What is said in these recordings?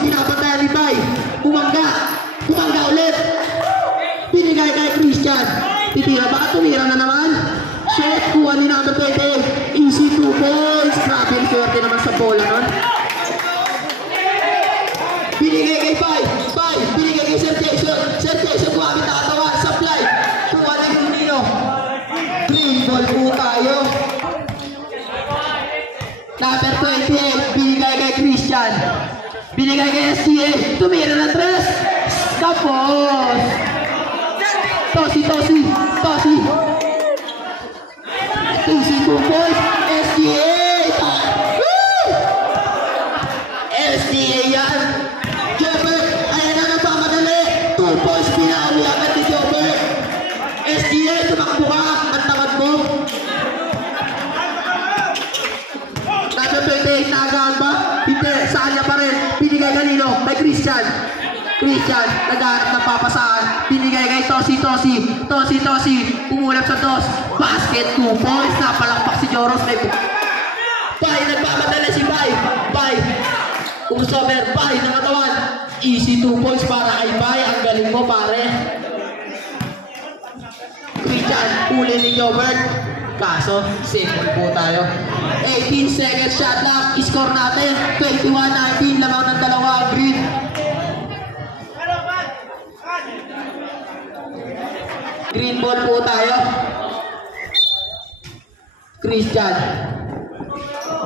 pinapatayan ni Bay. Bumangga ulit. Binigay kay Christian. Titira ba? Tumira na naman. Shot, kuha ni number 20. Easy 2 points. Grabe ang swerte naman sa bola nun. Binigay kay Bay. Binigay kay Sir Jason. Sir Jason, kumamit na katawan. Supply. Kuha ni Junino. Green ball po tayo. Number 28. Binigay kay Christian. Binigay kay SGA. Tumira na 3. Tapos. Tosi. Easy 2 points. SGA. SGA yan. Jobber, ayan na nagpamadali. 2 points pinauli agad ni Jobber. SGA, tumakbo ka. Ang tamad mo. Number 28, nagahan ba? Hindi, sa kanya pa rin. Binigay kanino? Kay Christian. Naghahanap ng papasahan. Binigay kay Tosi. Umulap sa tos. Basket, 2 points. Napalakpak si Joros. Bay, nagpamadali si Bay. Umusover, Bay, nakatawan. Easy 2 points para kay Bay. Ang galing mo, pare. Christian, uli ni Jobert. Kaso, simple po tayo. 18 seconds shot lang. Score natin. 21-19. Lamang ng dalawa. Green. Green ball po tayo. Christian.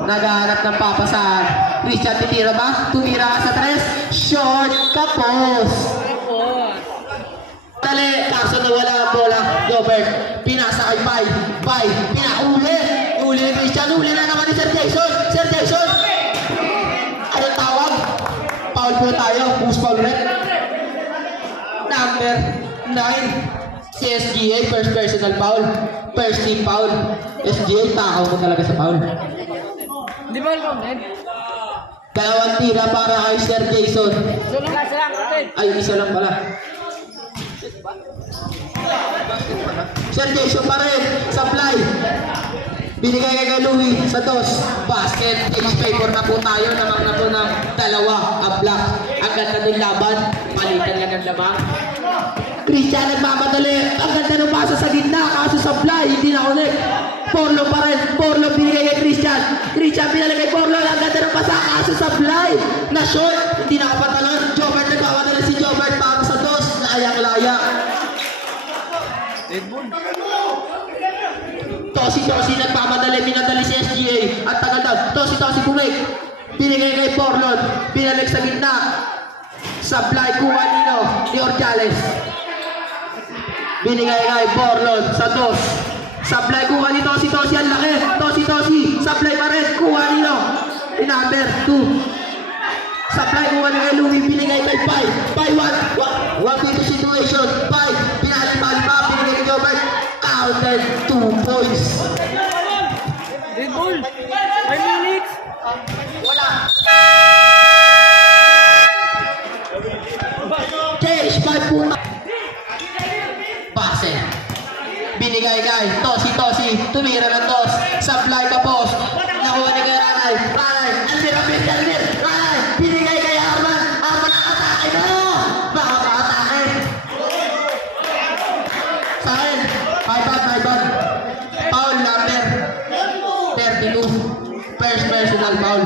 Naghahanap ng papasahan. Christian, titira ba? Tumira sa 3. Short. Kapos. Dali. Kaso nawala ang bola. Jobert. Pinasa kay Bay. Pinauli. Uli ni Christian. Uli na naman ni Sir Jason. Anong tawag? Foul po tayo. Who's foul red? Number 9. Si SGA, first personal foul. First team foul. SGA, takaw mo talaga sa foul. Di ba alam din? Dalawang tira para kay Sir Jason. Ay, isa lang pala. Sir Jason pa rin. Supply. Binigay kay Louie sa tos. Basket. Team favor na po tayo. Namang na po ng dalawa. Ang block. Ang ganda ng laban. Palitan yan ng lamang. Christian nagmamadali. Ang ganda ng pasa sa gitna. Kaso supply. Hindi na connect. Porlo pa rin. Porlo binigay kay Christian. Christian binalik kay Porlo. Ang ganda ng pasa. Kaso supply. Na short. Hindi nakapatalon. Jobert nagmamadali si Jobert. Para sa tos. Layang-laya. Tosi nagpamadali, minadali si SGA. At tagal daw, Tosi bumalik. Binigay kay Porlon. Binalik sa gitna. Supply kuha ni Orjales. Binigay kay Porlon sa dos. Supply kuha ni Tosi ang laki. Tosi. Supply pa rin. Kuha ni number 2. Supply kuha ni kay Louie. Binigay kay Pai 1 situation. Pai. Pinalipali pa. Binigay kay Jobert. Counted 2 points. Red Bull. 5 minutes. Wala. Change 5 punta. Pase. Binigay kay Tosi. Tumira ng tos. Supply ka boss. Nakuha ni kay Ranay. Alvin. Ranay. Binigay kay Arman. Arman ang atake mo. Baka pa-atake. Sa akin. My bad. Foul number 32. First personal foul.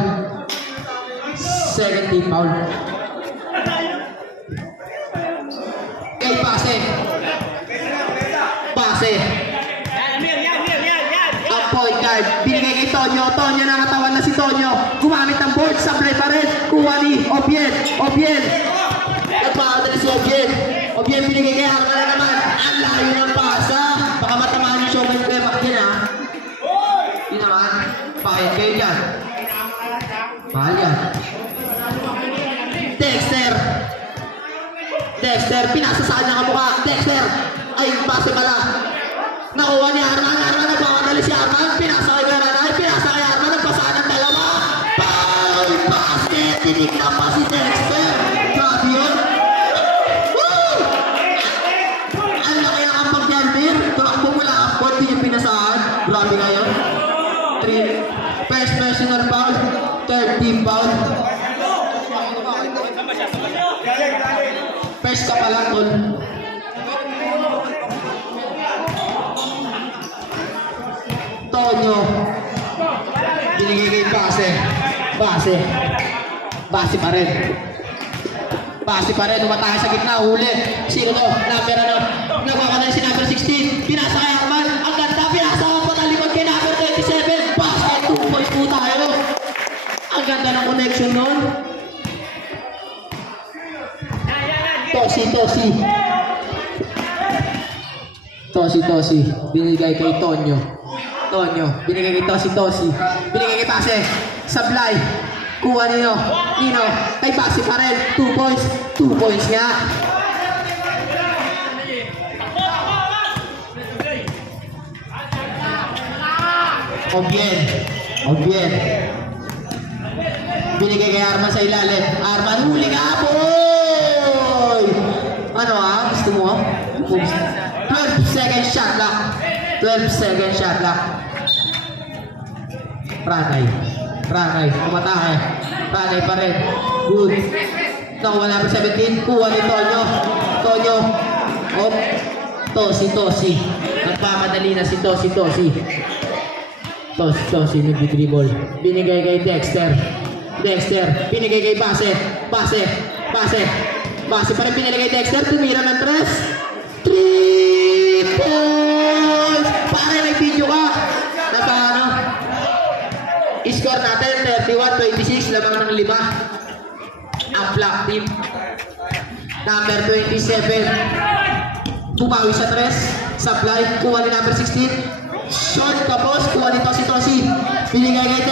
Second team foul. Kay pase. Ang point guard. Binigay kay Tonyo. Tonyo nakatawan na si Tonyo. Gumamit ng board. Supply pa rin. Kuha ni Obien. Nagpakadali si Obien binigay kay Arman na naman. Ang layo ng pasa. Baka matamaan yung showman kay Mackin ha. Yun naman. Pakayat kayo dyan. Mahal yan. Dexter. Pinasa sa kanya kamukha. Dexter. Ay, pase pala. Nakuha ni Arman. Nagpapadali si Arman. Pinasa kay Ranay. Nagpasahan ng dalawa. Foul! Basket! Tinignan pa si Dexter. Grabe yun. Woo! Ang laki ng kampag yan, Mir. Tumakbo mula ako. Hindi niya pinasahan. Grabe nga yun. 3. First personal foul. Third team foul. lang, tol. Tonyo. Binigay kay Base. Base pa rin. Base pa rin. Umatake sa gitna. Huli. Sino to? Number ano? Nagwaka na si number 16. Pinasa kay Arman. Ang ganda. Pinasa ka pa talikod kay number 27. Basket. 2 points po tayo. Ang ganda ng connection nun. Tosi. Binigay kay Tonyo. Binigay kay Tosi. Binigay kay Base. Sablay. Kuha Nino. Kay Base pa rin. 2 points. 2 points nga. Obien. Binigay kay Arman sa ilalim. Arman, huli ka, boy! Ano gusto mo 12 second shot lock. 12 second shot lock. Ranay. Umatake. Ranay pa rin. Good. Nakuha number 17. Kuha ni Tonyo. Op. Tosi. Nagpamadali na si Tosi. Tosi nag-dribble. Binigay kay Dexter. Binigay kay Base pa rin pinili kay Dexter. Tumira ng 3 points. Pare, nag-video ka. Nagpaano? I-score natin 31-26. Lamang ng 5. Ang black team. Number 27. Bumawi sa 3. Supply. Kuha ni number 16. Short tapos. Kuha ni Tosi. Binigay kay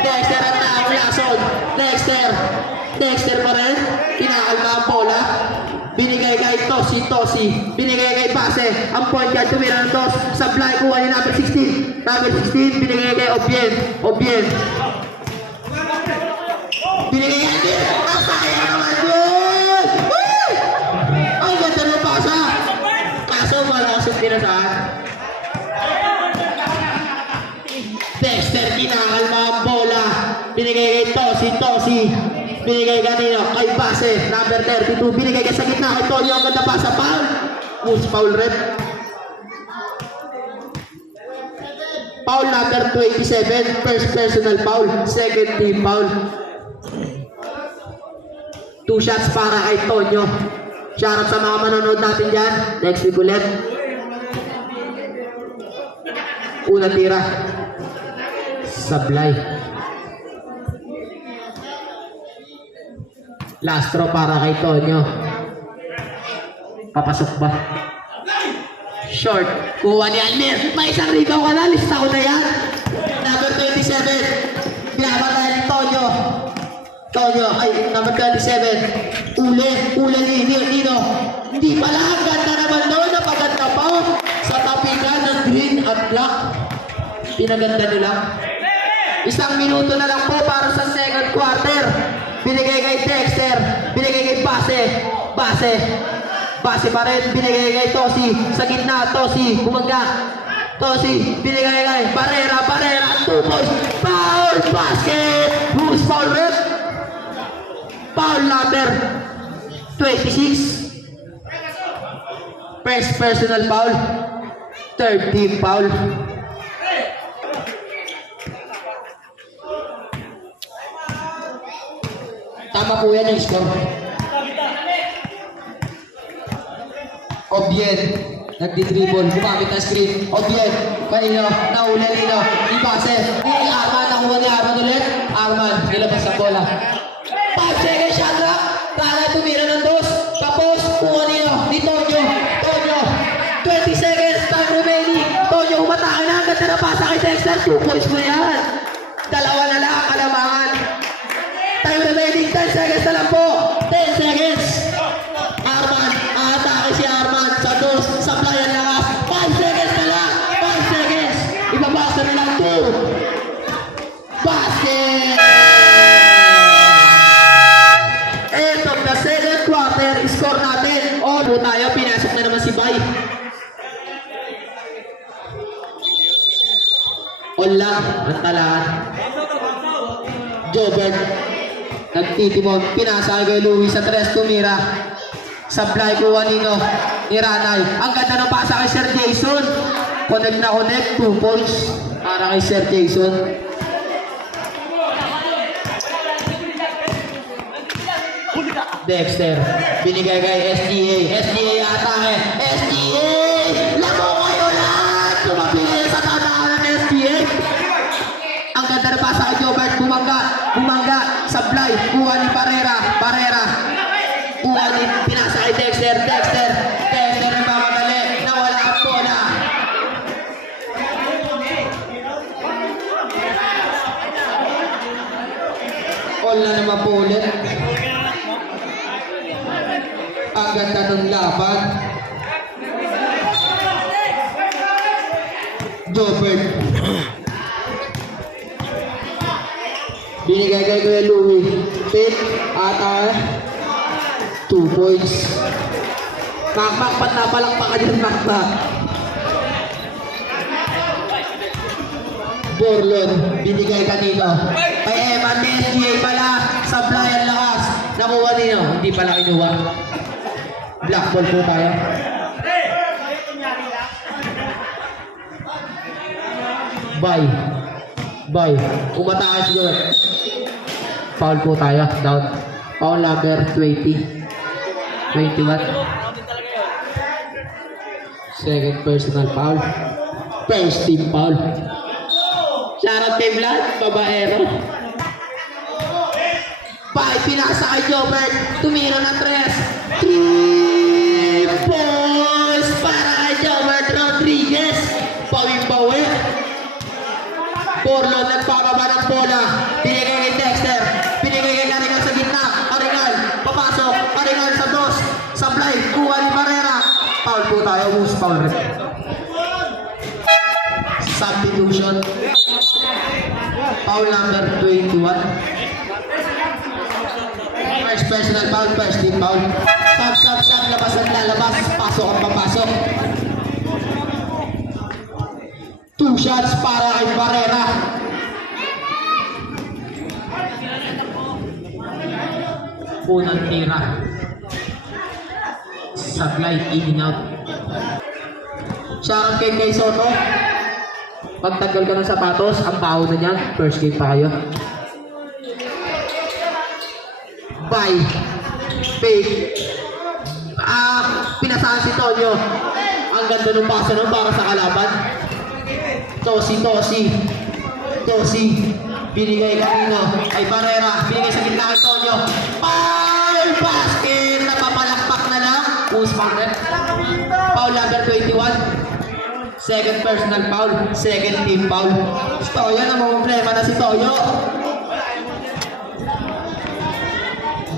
Dexter ang nakakulason. Dexter pa rin. Kinakalma ang bola. Binigay kay Tosi. Binigay kay Base. Ang point guard tumira ng toss. Supply. Kuha ni number 16. Binigay kay Obien. Binigay kay Amir. Ang sakaya naman yun! Woo! Ang ganda ng pasa. Kaso malasot pinasahan. Dexter, kinakalma ang bola. Binigay kay Tosi. Binigay kanino? Kay Base. Number 32. Binigay kay sa gitna kay Tonyo. Ang ganda pa sa foul. Foul rep. Foul number 27. First personal foul. Second team foul. 2 shots para kay Tonyo. Shoutout sa mga manonood natin dyan. Next week ulit. Unang tira. Sablay. Last throw para kay Tonyo. Papasok ba? Short. Kuha ni Almir. May isang rebound ka na. Lista ko na yan. Number 27. Binabata ni Tonyo. Number 27. Ule ni Nino. Hindi pala. Ang ganda naman doon. Napaganda pa. Sa tapikan ng green at black. Pinaganda nila. 1 minuto na lang po para sa second quarter. Binigay kay Dexter. Binigay kay Base pa rin. Binigay kay Tosi. Sa gitna, Tosi. Bumaga. Binigay kay Barrera. 2 points. Foul basket. Who's foul rep? Foul number 26. First personal foul. Third team foul. Tama po yan yung score. Obien. Nagdi-dribble. Gumamit ng screen. Obien. Kanino. Naula Nino. Ibase. Ni Arman. Nakuha ni Arman ulit. Arman. Nilabas sa bola. 5 seconds shot na. Kala tumira ng 2. Tapos. Kuha Nino. Ni Tonyo. 20 seconds. Time remaining. Tonyo umatake na. Ganda na pasa kay Dexter. 2 points mo yan. Dalawa na lang. Kalamangan. Time remaining, 10 seconds na lang po. 10 seconds. Arman, atake si Arman sa dos, sa playan lakas. 5 seconds na lang. 5 seconds. Ibabasa na lang 2. Basket! End of the second quarter, score natin. On po tayo, pinasok na naman si Bay. On lang, ang talaan. Jobert. Nagtitimon, pinasa kay Louis sa 3, tumira. Supply kuha nino ni Ranay. Ang ganda ng pasa kay Sir Jason. Connect na connect. 2 points para kay Sir Jason. Dexter. Binigay kay SDA. SDA ata eh. SDA! Lamo kayo lahat! Tumapili sa tandaan ng SDA. Ang ganda ng pasa kay Jobert. Bumangga. Bumangga. Supply. Kuha ni Barrera. Barrera. Kuha ni pinasa kay Dexter. Dexter. Dexter nagmamadali. Nawala ang bola. All na naman po ulit. Ang ganda ng laban. Jobert. Binigay kay Kuya Louie. Pick at 2 points. Makmak, ba't napalakpak ka dyan, Makmak? Borlon, binigay kanino? Kay Eman, SGA pala. Supply ang lakas. Nakuha nino? Hindi pala kinuha. Black ball po tayo. Bye. Bye. Umatakas yun. Foul po tayo. Down. Foul number 20. 21. Second personal foul. First team foul. Shoutout kay Vlad. Babaero. Bye. Pinasa kay Jobert. Tumiro na 3. 3 points para kay Jobert Rodriguez. Pawing-pawi. Borlon nagpapaba ng bola. Binigay kay Dexter. Binigay kay Aringal sa gitna. Aringal. Papasok. Aringal sa 2. Supply. Kuha ni Barrera. Foul po tayo. Moose foul rin. Substitution. Foul number 21. First personal foul. First team foul. Sub. Labas at lalabas. Pasok ang papasok. 2 shots para kay Barrera. Unang tira. Supply in and out. Shoutout kay Soto. Pagtanggal ka ng sapatos, ang baho na niyan. First game tayo. Bye. Fake. Pinasahan si Tonyo. Ang ganda ng paso nun para sa kalaban. Tosi. Binigay kanino? Ay Barrera. Binigay sa gitna kay Tonyo. Foul basket! Napapalakpak na lang. Who's foul rin? Foul number 21. Second personal foul. Second team foul. Si Toyo, namumblema na si Toyo.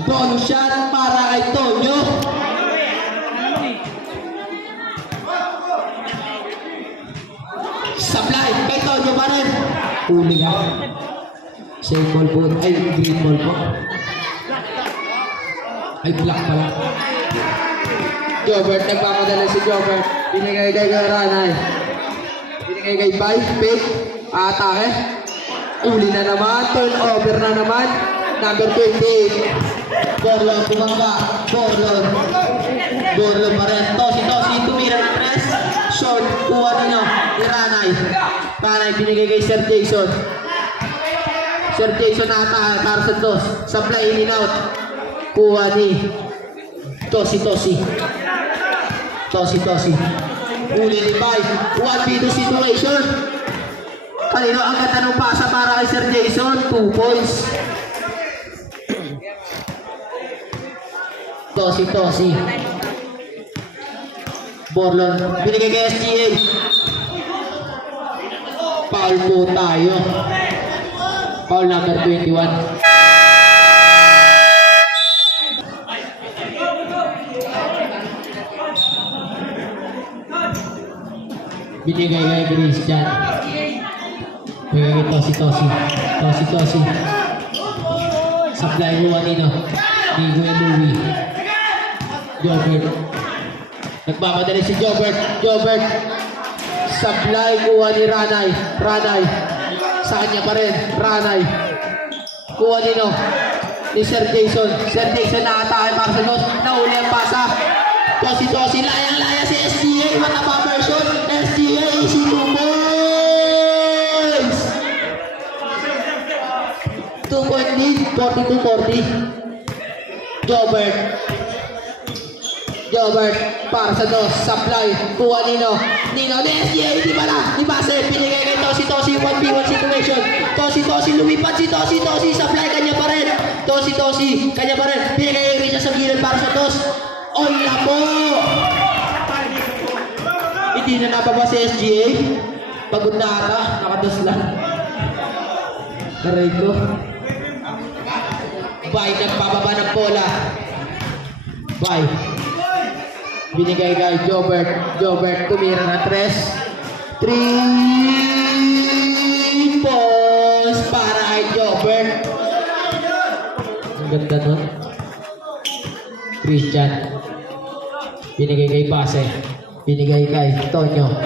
Bonus shot para kay Tonyo. Supply kay Tonyo pa rin. Huli ka. Same ball po. Ay, green ball po. Ay, black pala. Jobert, nagpapadala si Jobert. Binigay kay Ranay. Binigay kay Bay. Pick. Atake. Uli na naman. Turnover na naman. Number 28. Borlon, bumangga. Borlon pa rin. Tosi. Tumira ng press. Short. Kuha ninyo. Ni Ranay. Ranay, binigay kay Sir Jason. Sir Jason ata. Para sa 2. Supply in and out. Kuha ni Tosi. Uli ni Bay. 1v2 situation. Kanino ang ganda ng pasa para kay Sir Jason? 2 points. Tosi. Borlon. Binigay kay SGA. Foul po tayo. Foul number 21. Binigay kay Christian. Binigay kay Tosi. Supply mo kanino? Ni Kuya Louie. Jobert. Nagpapadali si Jobert. Supply kuha ni Ranay. Sa kanya pa rin. Ranay. Kuha nino. ni Sir Jason. Sir Jason nakatake para sa dos. Nauli ang pasa. Tosi, layang-laya si SGA. Mataba version. SGA, easy 2 points. 2-point lead, 42-40. Jobert, para sa dos, supply, kuha Nino, ni SGA, di pala, di base, pinigay kay Tosi, 1v1 situation, Tosi, lumipad si Tosi, supply, kanya pa rin, Tosi, kanya pa rin, pinigay kay Richard sa gilid para sa dos, na po! Hindi na nababa si SGA, pagod na ata, nakados lang. Karay ko. Bay, nagpababa ng bola. Bay. Binigay kay Jobert, tumira ng 3 points para kay Jobert. Ang ganda nun. Christian. Binigay kay Pase. Binigay kay Tonyo.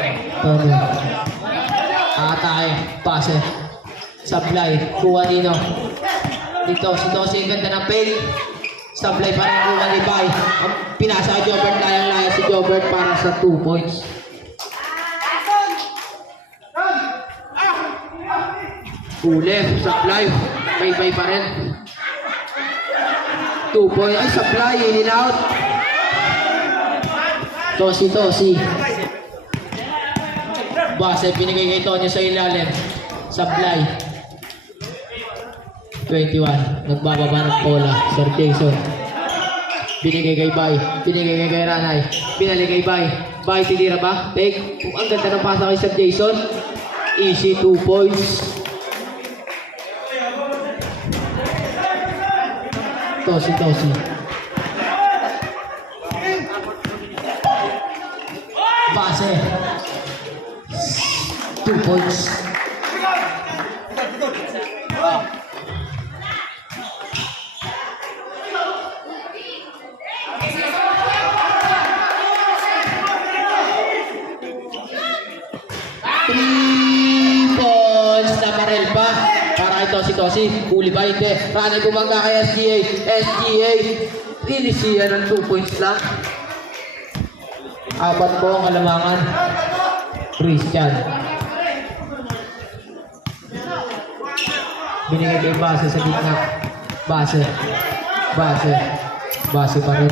Atake. Pase. Supply. Kuha Nino. Dito, si Tosi, ang ganda ng pain. Supply pa rin kuha ni Bay. Ang pinasa kay Jobert, layang-laya si Jobert para sa 2 points. Uli, supply. Bay pa rin. 2 points. Ay, supply, in and out. Tosi. Base, pinigay kay Tonyo sa ilalim. Supply. 21. Nagbababa ng bola. Sir Jason. Binigay kay Bay. Binigay kay Ranay. Binalik kay Bay. Bay, tinira ba? Take. Ang ganda ng pasa kay Sir Jason. Easy 2 points. Tosi. Base. 2 points. Tosi, huli ba? Hindi. Ranay bumangga kay SGA. Inisiyan ng 2 points lang. 4 po ang kalamangan. Christian. Binigay kay Base sa gitna. Base pa rin.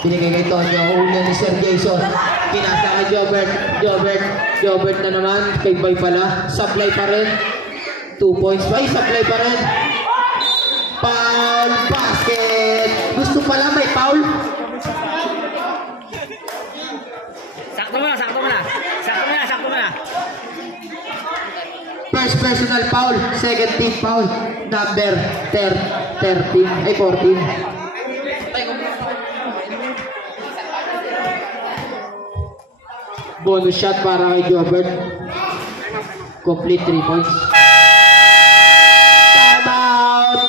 Binigay kay Tonyo. Huli ni Sir Jason. Pinasa kay Jobert na naman. Kay Bay pala. Supply pa rin. 2 points. Ay, supply pa rin. Foul basket. Gusto pala may foul. Sakto mo na. First personal foul. Second team foul. Number 14. Bonus shot para kay Jobert. Complete 3 points.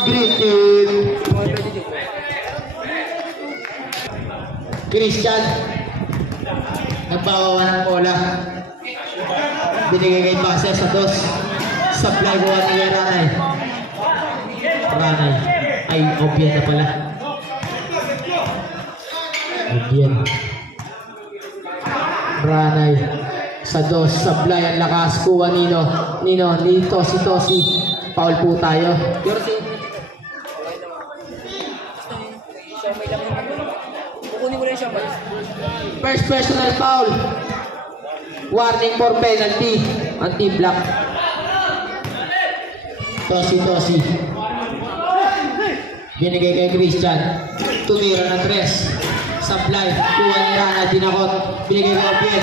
Green team. Christian. Nagbawawa ng bola. Binigay kay Base sa dos. Supply buwan ni Ranay. Ay, Obien na pala. Ranay. Sa dos. Supply ang lakas. Kuha Nino. Tosi. Foul po tayo. First personal foul. Warning for penalty. Anti-block. Tosi. Binigay kay Christian. Tumira ng 3. Supply. Kuha ni Rana. Dinakot. Binigay kay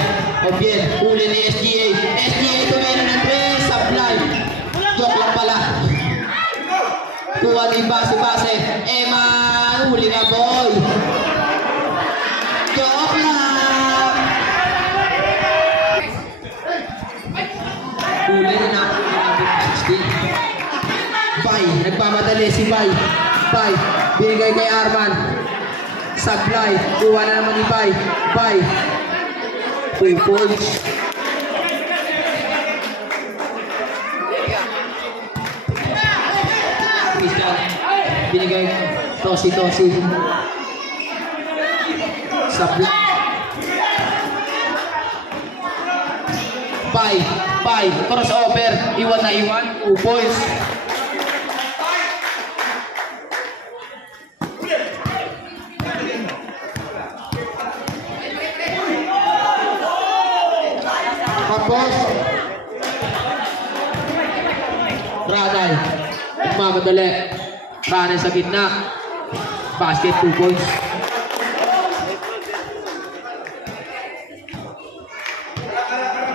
Obien. Uli ni SGA. Tumira ng 3. Supply. Joke lang pala. Kuha ni Base. Eman. Uli na boy. Joke lang. Uli na 16. Bay. Nagpamadali si Bay. Binigay kay Arman. Supply. Kuha na naman ni Bay. 2 points. Christian. Binigay Tosi. Supply. Bye. Crossover. Iwan na iwan. 2 points. Tapos, Ranay. Mamadali. Ranay sa gitna. Basket 2 points.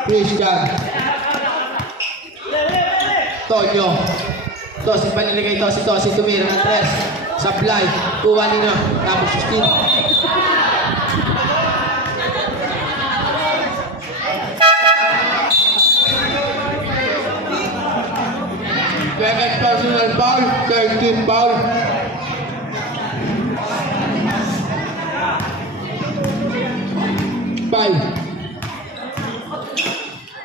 Christian. Tonyo. Tosi pa nilagay Tosi. Tumira ng 3. Supply. Kuha nila. Tapos 16. Second personal foul, third team foul. Five.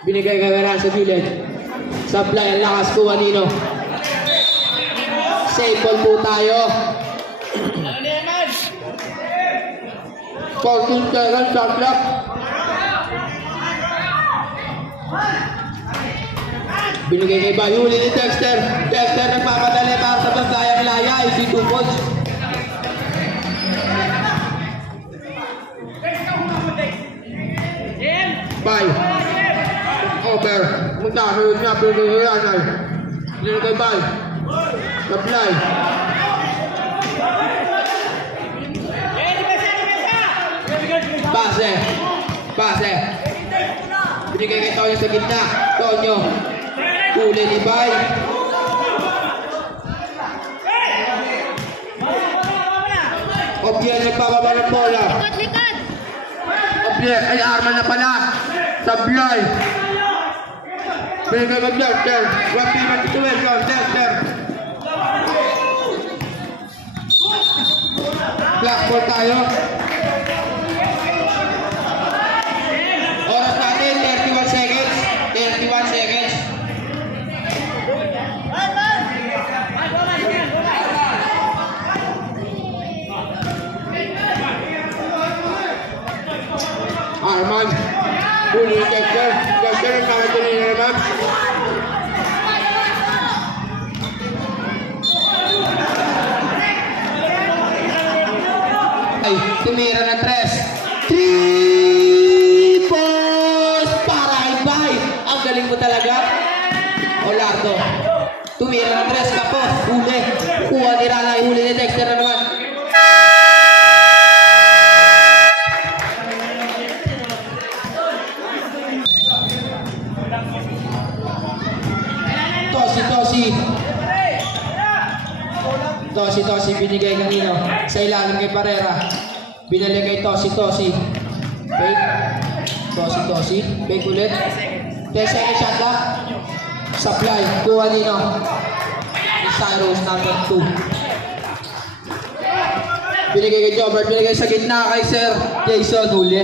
Binigay kamera sa gilid. Supply ang lakas ko, Nino. Safe ball po tayo. 14 seconds, shot clock. Binigay kay Bay, huli ni Dexter. Dexter nagpapadali para sa paglayang laya. Easy 2 points. Bay. Over. Magkakaroon niya. Binigay kay Ranay. Binigay kay Bay. Supply. Pase. Binigay kay Tonyo sa gitna. Tonyo. Huli ni Bay. Obye nagpababa ng bola. Obye, ay arma na pala. Supply. Binigay kay Dexter. 1 situation. Dexter. Black ball tayo. Oras natin, 31 seconds. 31 seconds. Arman. Huli ni Dexter. Dexter ang nakatuloy na naman. Ay, tumira ng 3. 3 points para kay Bay. Ang galing mo talaga. Olardo. Tumira ng 3. Tapos, huli. Kuha ni Ranay. Huli ni Dexter na naman. Tosi binigay kanino sa ilalim kay Parera. Binalik kay Tosi. Fake. Tosi. Fake ulit. 10 second shot clock. Supply. Kuha nino. Cyrus number 2. Binigay kay Jobert. Binigay sa gitna kay Sir Jason. Huli.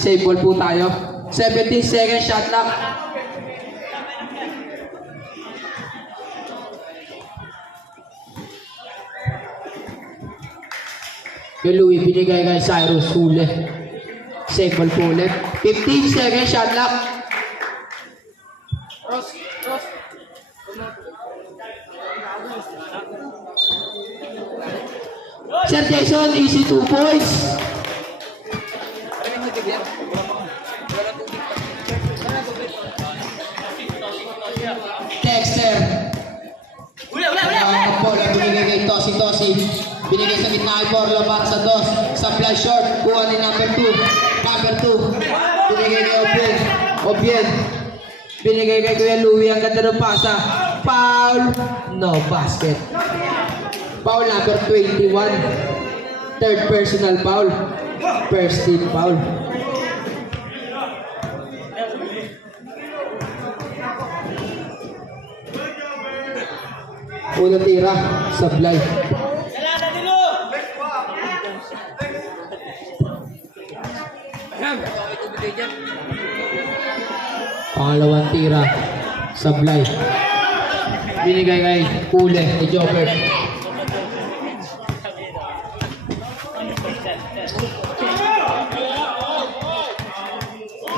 Save ball po tayo. 17 second shot clock. Kay Louie, binigay kay Cyrus, huli. Safe ball po ulit. 15 second shot clock. Sir Jason, easy 2 points. Dexter. Bola binigay kay Tosi. Binigay sa gitna kay Borlo para sa 2. Supply short. Kuha ni number 2. Binigay kay Obien. Binigay kay Kuya Louie. Ang ganda ng pasa. Foul. No basket. Foul number 21. Third personal foul. First team foul. Unang tira. Supply. Pangalawang tira. Supply. Binigay kay Kule ni Joker.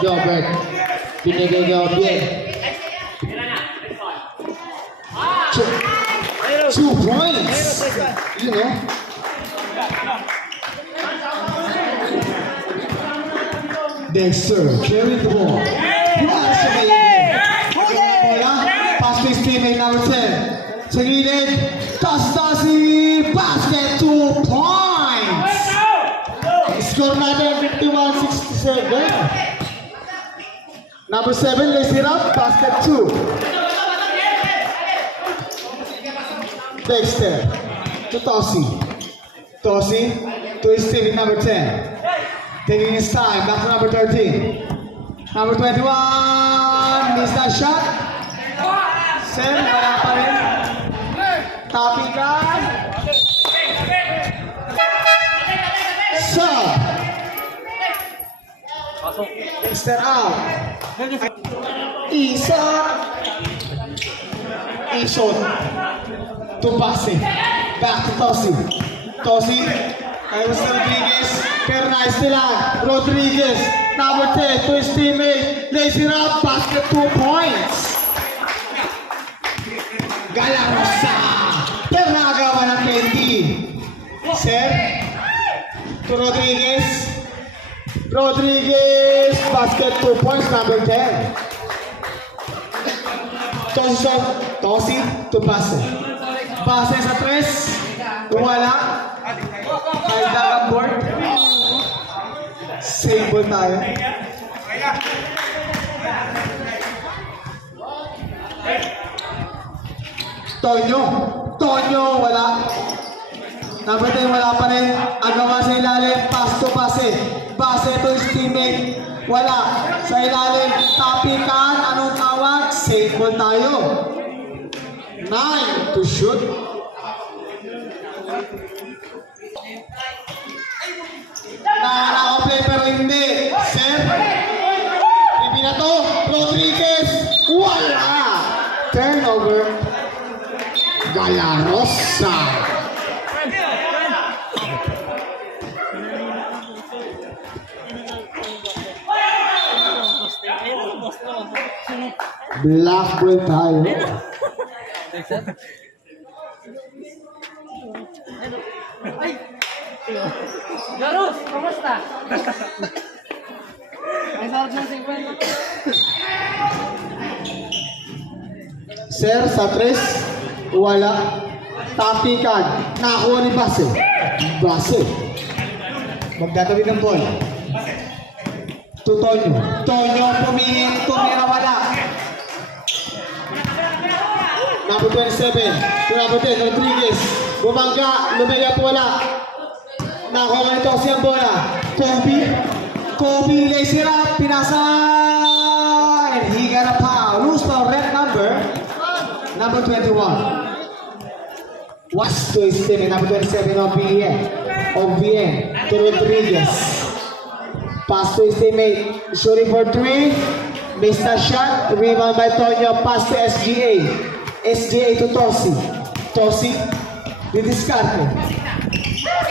Jobert. Binigay kay Obien. 2 points. You know. Dexter carried the ball. Pass to Pass to his teammate number 10. Sa gilid. Tastasi. Basket. 2 points. Score natin 51-67. Number 7, lays it up. Basket 2. Dexter to Tosi. Tosi to his teammate number 10. Taking his time, back to number 13. Number 21, missed that shot. Sen, wala pa rin. Topping guy. Sub. Dexter out. Isa. Ison. To Pase. Back to Tosi. Tosi. Ayos na Rodriguez. Pero nice nila. Rodriguez. Number 10 to his teammate. Lays it up. Basket 2 points. Galarosa. Pero nakagawa ng 20. Sir. To Rodriguez. Rodriguez. Basket 2 points. Number 10. Tosi to Pase. Pase sa 3. Wala. Ay, ang board. Same ball tayo. Tonyo, wala. Number 10, wala pa rin. Ang gawa sa ilalim, pass to Pase. Pase to his teammate. Wala. Sa ilalim, tapikan. Anong tawag? Same ball tayo. 9 to shoot. Nakaka-play pero hindi. Sir. Hindi na to. Rodriguez. Wala. Turnover. Galarosa. Black ball tayo. Garus, kamusta? May sahod ng 50. Sir, sa 3. Wala. Tapikan. Nakakuha ni Base. Base. Magdadawid ng ball. To Tonyo. Tonyo tumira wala. Number 27. To number 10. Rodriguez. Bumangga. Lumayap wala. Nakakuha nito siyang bola. Kobe lays it up. Pinasa. And he got a foul. Loose foul. Red number 21. Was to his team. Number 27. OBN. To Rodriguez. Pass to his teammate. Shooting for 3. Missed a shot. Rebound by Tonyo. Pass to SGA. SGA to Tosi. Tosi. Didiscarte.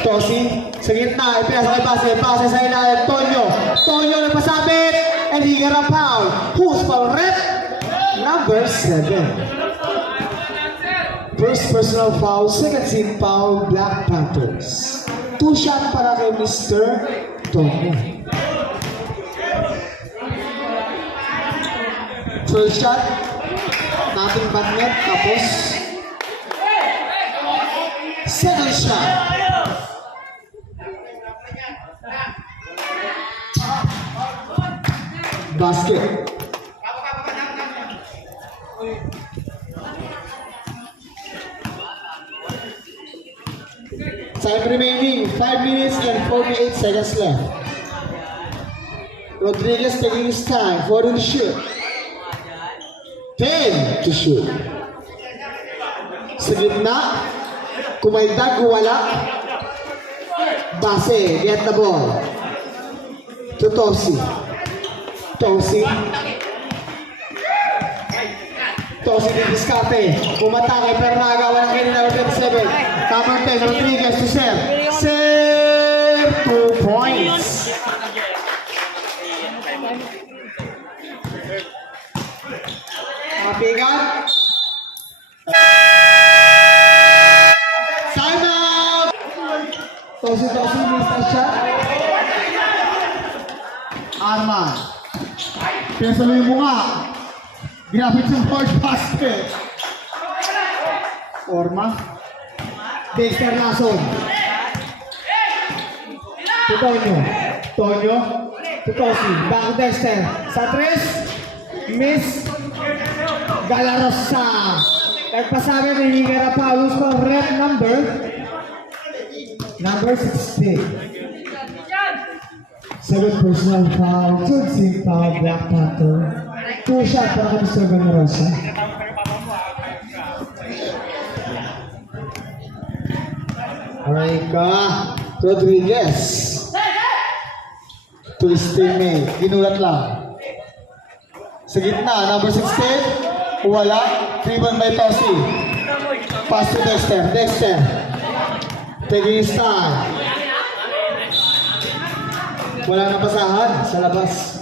Tosi. Sa gitna. Ipinasa kay Pase. Pase sa ilalim. Tonyo nagpasabit. And he got a foul. Who's foul? Red. Number 7. First personal foul. Second team foul. Black Panthers. 2 shot para kay Mr. Tonyo. First shot, nothing but net, tapos second shot. Basket. Time remaining, 5 minutes and 48 seconds left. Rodriguez taking his time, 40 to shoot. 10 to shoot. Sa gitna, kumaydag, wala. Base, get the ball. To Tosi. Tosi din diskarte. Pumatake, pero nagawa ng kanina ng 7. Number 10, Rodriguez to Ser. Ser, 2 points. pick up. Time out! Tosi, Mr. Shot. Arma. Pinasaloy mo nga. Ginapit yung third basket. Orma. Dexter Lason. To Tonyo. Tonyo. To Tosi. Back Dexter. Sa tres. Miss Galarosa. Nagpasabi ni Higara Paulus ko red number 60. Second personal foul. Third team foul. Black Panther. 2 shot para kay Mr. Galarosa. Aika Rodriguez. To his teammate. Ginulat lang. Sa gitna, number 16. Wala. Driven by Tosi. Pass to Dexter. Dexter. Taking his time. Wala nang pasahan sa labas.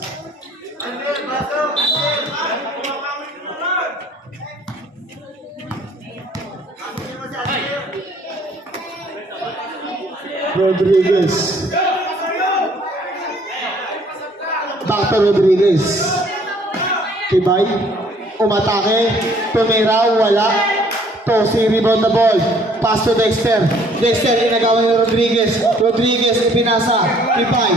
Rodriguez. Dr. Rodriguez. Kibay. Umatake. Tumira. Wala. Tosi rebound the ball. Pass to Dexter. Dexter inagawan ni Rodriguez. Rodriguez ipinasa. Kibay.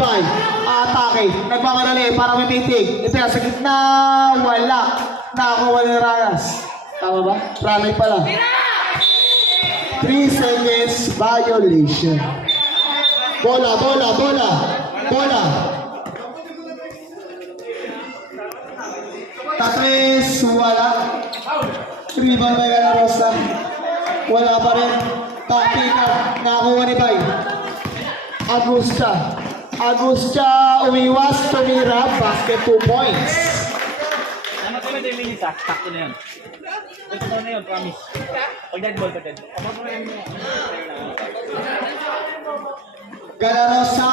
Bay. Atake. Nagmamadali para may titig. Ito sa gitna. Wala. Nakakuha ni Reyes. Tama ba? Rally pala. 3 seconds violation. Bola. Tatris, wala. Rebound by Galarosa. Wala pa rin. Tapi na. Nakakuha ni Bay. Agusta umiwas. Tumira. Basket 2 points. Ano kami 3 minutes ah? Sakto na yun. Ito na yun, promise. Pag dead ball, pag dead. Galarosa